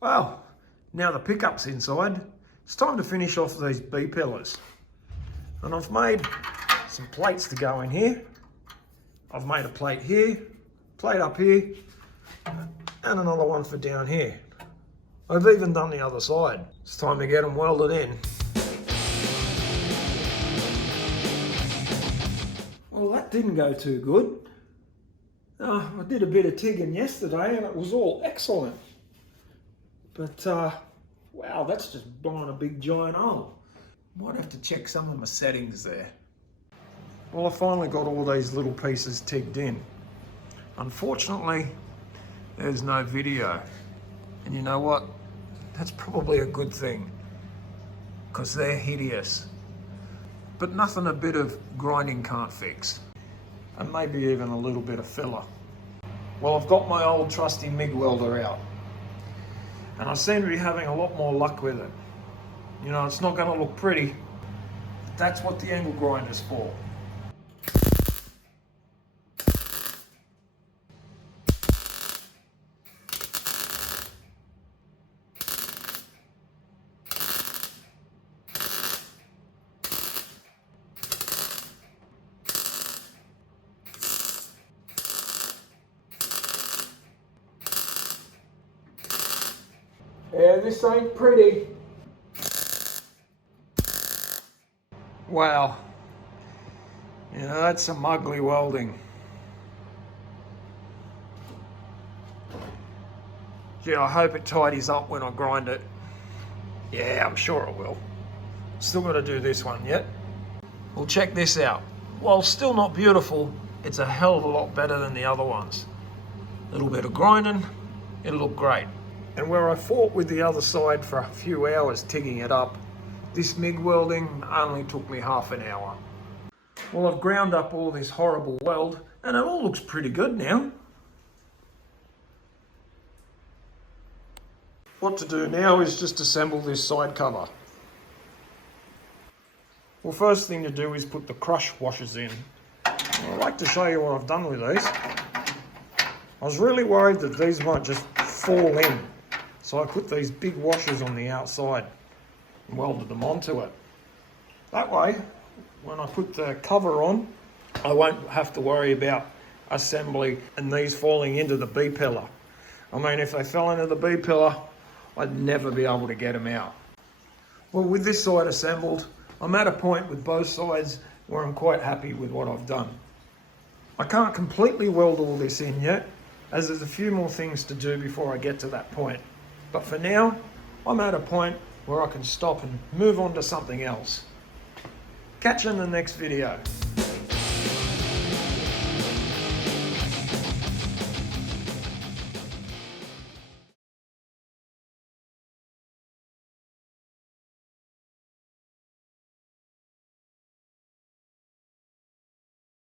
Well, now the pickup's inside, it's time to finish off these B-pillars. And I've made some plates to go in here. I've made a plate here, plate up here, and another one for down here. I've even done the other side. It's time to get them welded in. Well, that didn't go too good. I did a bit of tigging yesterday and it was all excellent. But, wow, that's just blown a big giant hole. Might have to check some of my settings there. Well, I finally got all these little pieces tigged in. Unfortunately, there's no video. And you know what? That's probably a good thing, because they're hideous. But nothing a bit of grinding can't fix. And maybe even a little bit of filler. Well, I've got my old trusty MIG welder out. And I seem to be having a lot more luck with it. You know, it's not going to look pretty. But that's what the angle grinder's for. Yeah, this ain't pretty. Wow. You know, that's some ugly welding. Gee, I hope it tidies up when I grind it. Yeah, I'm sure it will. Still got to do this one yet. Well, check this out. While still not beautiful, it's a hell of a lot better than the other ones. A little bit of grinding, it'll look great. And where I fought with the other side for a few hours tigging it up, this MIG welding only took me half an hour. Well, I've ground up all this horrible weld and it all looks pretty good now. What to do now is just assemble this side cover. Well, first thing to do is put the crush washers in. I'd like to show you what I've done with these. I was really worried that these might just fall in. So I put these big washers on the outside and welded them onto it. That way, when I put the cover on, I won't have to worry about assembly and these falling into the B-pillar. I mean, if they fell into the B-pillar, I'd never be able to get them out. Well, with this side assembled, I'm at a point with both sides where I'm quite happy with what I've done. I can't completely weld all this in yet, as there's a few more things to do before I get to that point. But for now, I'm at a point where I can stop and move on to something else. Catch you in the next video.